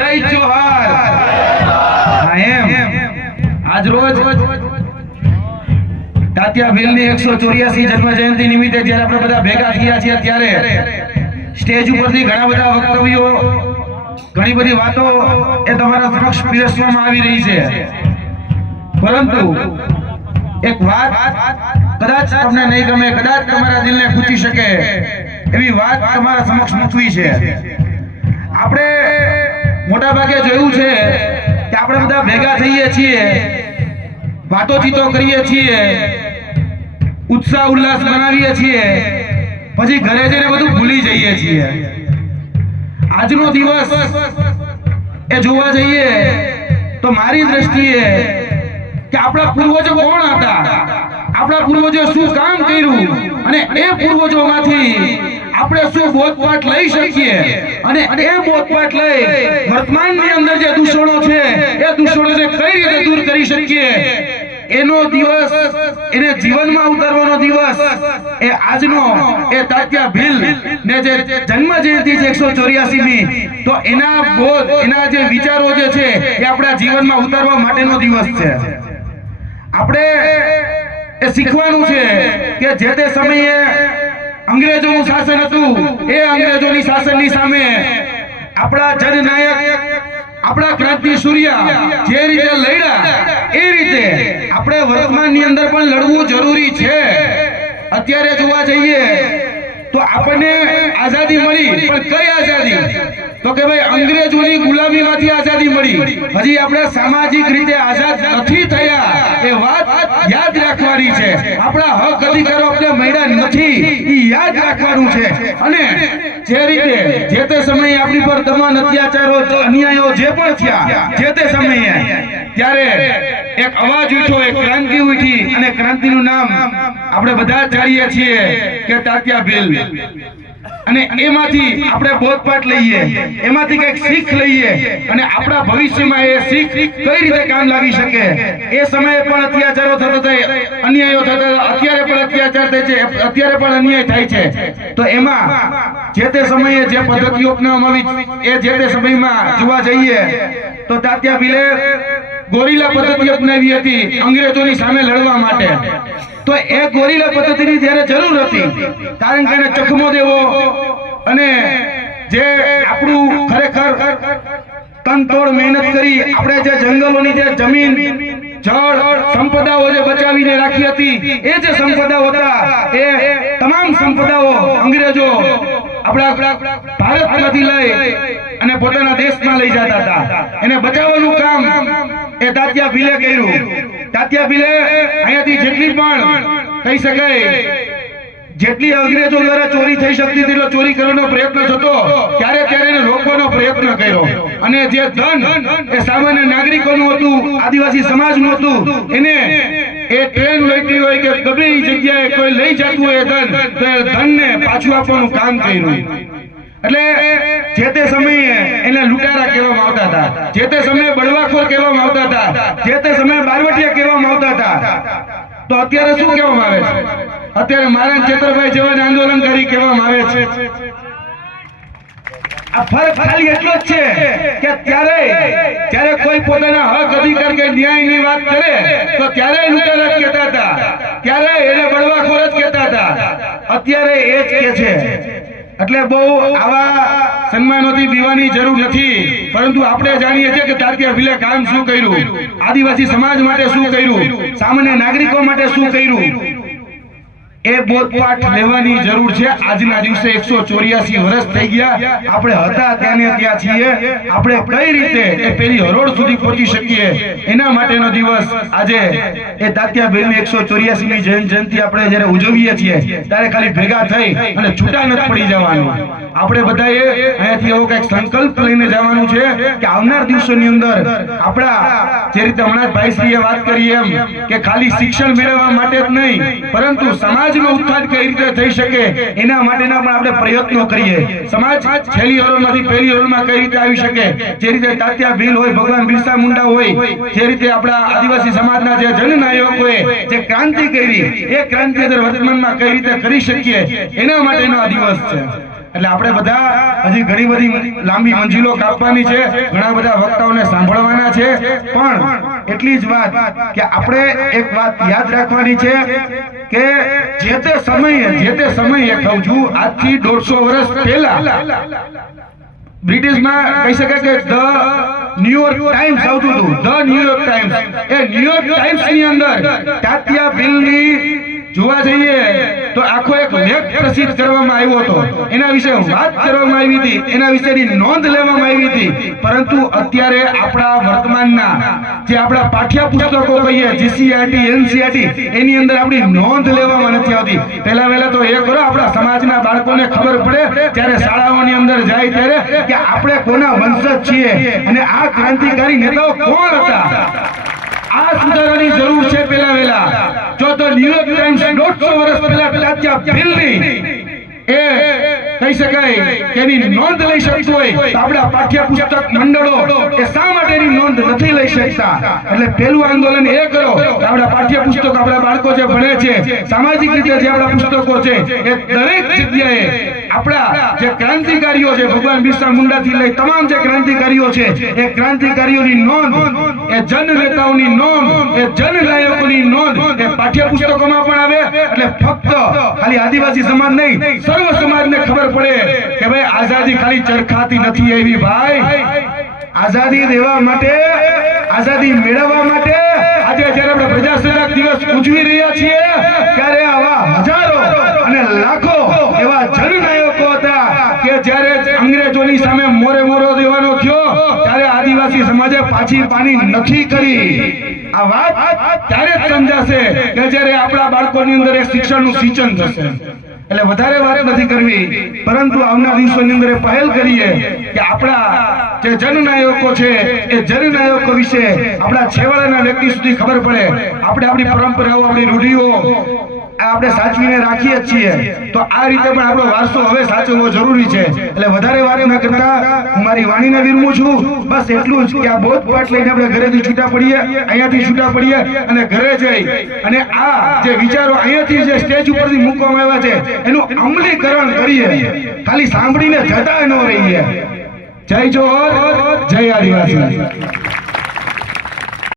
જય તમારા સમક્ષ પીરસવામાં આવી પરંતુ એક વાત કદાચ તમને નહીં ગમે, કદાચ તમારા દિલને ખૂચી શકે એવી વાત તમારા સમક્ષ મૂકવી છે. આપણે મોટા ભાગે જોયું છે કે આપણે બધા ભેગા થઈએ છીએ વાતોચીતો કરીએ છીએ, ઉત્સાહ ઉલ્લાસ મનાવીએ છીએ, પછી ઘરે જઈને બધું ભૂલી જઈએ છીએ. આજનો દિવસ એ જોવા જઈએ તો મારી દ્રષ્ટિએ કે આપણા પૂર્વજો કોણ હતા? આપણા પૂર્વજો શું કામ કર્યું? અને એ પૂર્વજોમાંથી આપણે શું બોધપાઠ લઈ શકીએ? અને એ બોધપાઠ લઈ વર્તમાનની અંદર જે દૂષણો છે, એ દૂષણોને કઈ રીતે દૂર કરી શકીએ? એનો દિવસ, એને જીવનમાં ઉતારવાનો દિવસ, એ આજનો, એ તાત્યા ભીલ ને જે જન્મ જયંતિ છે એકસો ચોર્યાસી ની તો એના બોધ, એના જે વિચારો જે છે, એ આપણા જીવનમાં ઉતારવા માટેનો દિવસ છે. આપણે એ શીખવાનું છે કે જે તે સમયે અંગ્રેજોનું શાસન હતું. એ અંગ્રેજોની શાસનની સામે આપણા જનનાયક, આપણા ક્રાંતિ સૂર્ય જે રીતે લડ્યા, એ રીતે આપણે વર્તમાનની અંદર પણ લડવું જરૂરી છે. અત્યારે જોવા જઈએ તો આપણને આઝાદી મળી, પણ કઈ આઝાદી? તો કે ભાઈ અંગ્રેજોની ગુલામીમાંથી આઝાદી મળી. હજી આપણે સામાજિક રીતે આઝાદ નથી થયા, એ વાત યાદ રાખવાની છે. આપણા હક અધિકારો આપણે મળ્યા નથી. યાદ રાખવાનું છે. અને જે રીતે જે તે સમયે આપણી પર તમામ અત્યાચારો અન્યાયો જે પણ થયા, જે તે સમયે ત્યારે એક અવાજ ઉઠ્યો, એક ક્રાંતિ ઉઠી અને ક્રાંતિનું નામ આપણે બધા જાણીએ છીએ કે તાત્યા ભીલ. અને એમાંથી આપણે બોધપાઠ લઈએ, એમાંથી કંઈક શીખ લઈએ અને આપણા ભવિષ્યમાં એ શીખ કઈ રીતે કામ લાગી શકે? એ સમયે પણ અત્યાચારો થતા અન્યાયો થતો અત્યારે પણ થાય છે અત્યારે પણ અન્યાય થાય છે. તો એમાં જે તે સમયે જે પદ્ધતિઓ અપનાવવામાં એ જે તે સમયમાં જોવા જઈએ, તો તાત્યા ભીલે ગોરીલા પદ્ધતિ અપનાવી હતી અંગ્રેજોની સામે લડવા માટે. તો એ ગોરીલા પદ્ધતિની ત્યારે જરૂર હતી, કારણ કે એને ચકમો દેવો અને જે આપણું ખરેખર તનતોડ મહેનત કરી, આપણે જે જંગલોની જે જમીન જળ સંપદાઓ જે બચાવીને રાખી હતી, એ જે સંપદાઓ હતા, એ તમામ સંપદાઓ અંગ્રેજો આપણા ભારતમાંથી લઈ અને પોતાના દેશમાં લઈ જતા હતા. એને બચાવવાનું કામ એ તાત્યા ભીલે કર્યું. તાત્યા ભીલે અહીંયાથી જેટલી પણ કહી શકાય જેટલી અંગ્રેજો દ્વારા ચોરી થઈ શકતી એટલો ચોરી કરવાનો પ્રયત્ન થતો, ત્યારે ત્યારે રોકવાનો પ્રયત્ન કર્યો. અને જે ધન એ સામાન્ય નાગરિકોનું હતું, આદિવાસી સમાજનું હતું, એને એ ટ્રેન લઈતી હોય કે ગમે જગ્યાએ કોઈ લઈ જતું હોય ધન, તો એ ધનને પાછું આપવાનું કામ કર્યું. એટલે જે તે સમયે એને લૂંટારા કહેવામાં આવતા હતા, જે તે સમયે બળવાખોર કહેવામાં આવતા હતા, જે તે સમયે બારવટિયા કહેવામાં આવતા હતા. તો અત્યારે શું કહેવામાં આવે છે? અત્યારે મારા ચેતરભાઈ જેવાને આંદોલનકારી કહેવામાં આવે છે. એ છે. એટલે બહુ આવા સન્માનોથી પીવાની જરૂર નથી. પરંતુ આપણે જાણીએ છીએ કે તાત્યા ભીલે કામ શું કર્યું? આદિવાસી સમાજ માટે શું કર્યું? સામાન્ય નાગરિકો માટે શું કર્યું? એ બોધપાઠ લેવાની જરૂર છે. આજના દિવસે એકસો ચોર્યાસી વર્ષ થઈ ગયા. આપણે હતા ત્યાંને ત્યાં છીએ. આપણે કઈ રીતે એ પેલી હરોળ સુધી પહોંચી શકીએ? એના માટેનો દિવસ આજે એ તાત્યા ભીલની એકસો ચોર્યાસી ની જયંતિ આપણે જ્યારે ઉજવીએ છીએ, ત્યારે ખાલી ભેગા થઈ અને છૂટા નથી પડી જવાનું. આપણે બધાએ અહીંયાથી એવો કંઈક સંકલ્પ લઈને જવાનું છે કે આવનાર દિવસોની અંદર આપણા જે રીતે હમણાં ભાઈશ્રીએ વાત કરી એમ કે ખાલી શિક્ષણ મેળવવા માટે જ નહીં, પરંતુ સમાજનો ઉત્થાન કઈ રીતે થઈ શકે, એના માટેના પણ આપણે પ્રયત્નો કરીએ. સમાજ છેલ્લી હરોળમાંથી પહેલી હરોળમાં કઈ રીતે આવી શકે? જે રીતે તાત્યા ભીલ હોય, ભગવાન બિરસા મુંડા હોય, જે રીતે આપણા આદિવાસી સમાજના જે જનનાયકોએ જે ક્રાંતિ કરી, એ ક્રાંતિ અંદર વર્તમાનમાં કઈ રીતે કરી શકીએ, એના માટેનો આ દિવસ છે. એટલે આપણે બધા હજી ઘણી બધી લાંબી મંજિલો કાપવાની છે, ઘણા બધા વક્તાઓને સાંભળવાના છે, પણ એટલી જ વાત કે આપણે એક વાત યાદ રાખવાની છે કે જે તે સમયે, જે તે સમયે કહું છું, આજથી દોઢસો વર્ષ પહેલા બ્રિટિશમાં કહી શકાય કે ધ ન્યુયોર્ક ટાઈમ્સ આવતું હતું. The New York times. A New York ટાઈમ્સની અંદર તાત્યા બિલની જોવા જઈએ તો આખો એક લેખ પ્રસિદ્ધ કરવામાં આવ્યો હતો. એના વિશે વાત કરવામાં આવી હતી. એના વિશેની નોંધ લેવામાં આવી હતી. પરંતુ અત્યારે આપણા વર્તમાનના જે આપણા પાઠ્યપુસ્તકો કહીએ જીસીઆરટી એનસીઆરટી એની અંદર આપણી નોંધ લેવામાં નથી આવતી. પહેલા વહેલા તો એ કરો, આપણા સમાજના બાળકોને ખબર પડે. ત્યારે શાળાઓની અંદર જાય ત્યારે કે આપણે કોના વંશજ છીએ? અને આ ક્રાંતિકારી નેતાઓ કોણ હતા? આ સુધારાની જરૂર છે પેલા વેલા જો તો ન્યુયોર્ક ટાઈમ્સ દોઢસો વર્ષ પહેલા તાત્યા બિલની એ કહી શકાય તેની નોંધ લઈ શકતું હોય. તો આપણા પાઠ્યપુસ્તક મંડળો એ શા માટેની નોંધ નથી લઈ શકતા? એટલે પહેલું આંદોલન એ કરો. આપણા પાઠ્યપુસ્તક આપણા બાળકો જે ભણે છે, સામાજિક રીતે જે આપણા પુસ્તકો છે, એ દરેક જગ્યાએ આપણા જે ક્રાંતિકારીઓ છે, ભગવાન બિરસા મુંડાથી લઈ તમામ જે ક્રાંતિકારીઓ છે, એ ક્રાંતિકારીઓની નોંધ, એ જન નેતાઓની નોંધ, એ જન નાયકોની નોંધ, એ પાઠ્યપુસ્તકોમાં પણ આવે, એટલે ફક્ત ખાલી આદિવાસી સમાજ નહીં, સર્વ સમાજને ખબર પડે કે ભાઈ આઝાદી ખાલી ચરખાતી નથી એવી ભાઈ. આઝાદી દેવા માટે, આઝાદી મેળવવા માટે આજે જ્યારે આપણે પ્રજાસત્તાક દિવસ ઉજવી રહ્યા છીએ ત્યારે આવા હજારો અને લાખો એવા જનનાયકો હતા કે જ્યારે અંગ્રેજોની સામે મોરે મોરો દેવાનો થયો ત્યારે આદિવાસી સમાજે પાછી પાણી નથી કરી. આ વાત ત્યારે જ સમજાશે કે જ્યારે આપણા બાળકોની અંદર એ શિક્ષણનું સિંચન થશે. એટલે વધારે વાત નથી કરવી, પરંતુ આવનાર દિવસોની અંદર પહેલ કરીએ કે આપણા જે જનનાયકો છે, એ જનનાયકો વિશે આપણા છેવાડાના વ્યક્તિ સુધી ખબર પડે. આપણે આપણી પરંપરાઓ, આપણી રૂઢિઓ આપણે સાચવીને રાખીએ જ છીએ. તો આ રીતે પણ આપણો વારસો હવે સાચવવો જરૂરી છે. એટલે વધારે વારે ન કરતા મારી વાણીને વિરમું છું. બસ એટલું જ કે આ બોધ પાઠ લઈને આપણે ઘરેથી છૂટા પડીએ, અહીંયાથી છૂટા પડીએ અને ઘરે જઈ અને આ જે વિચારો અહીંયાથી જે સ્ટેજ ઉપરથી મૂકવામાં આવ્યા છે, એનું અમલીકરણ કરીએ. ખાલી સાંભળીને જતા ન રહીએ. જય જોહર, જય આદિવાસી.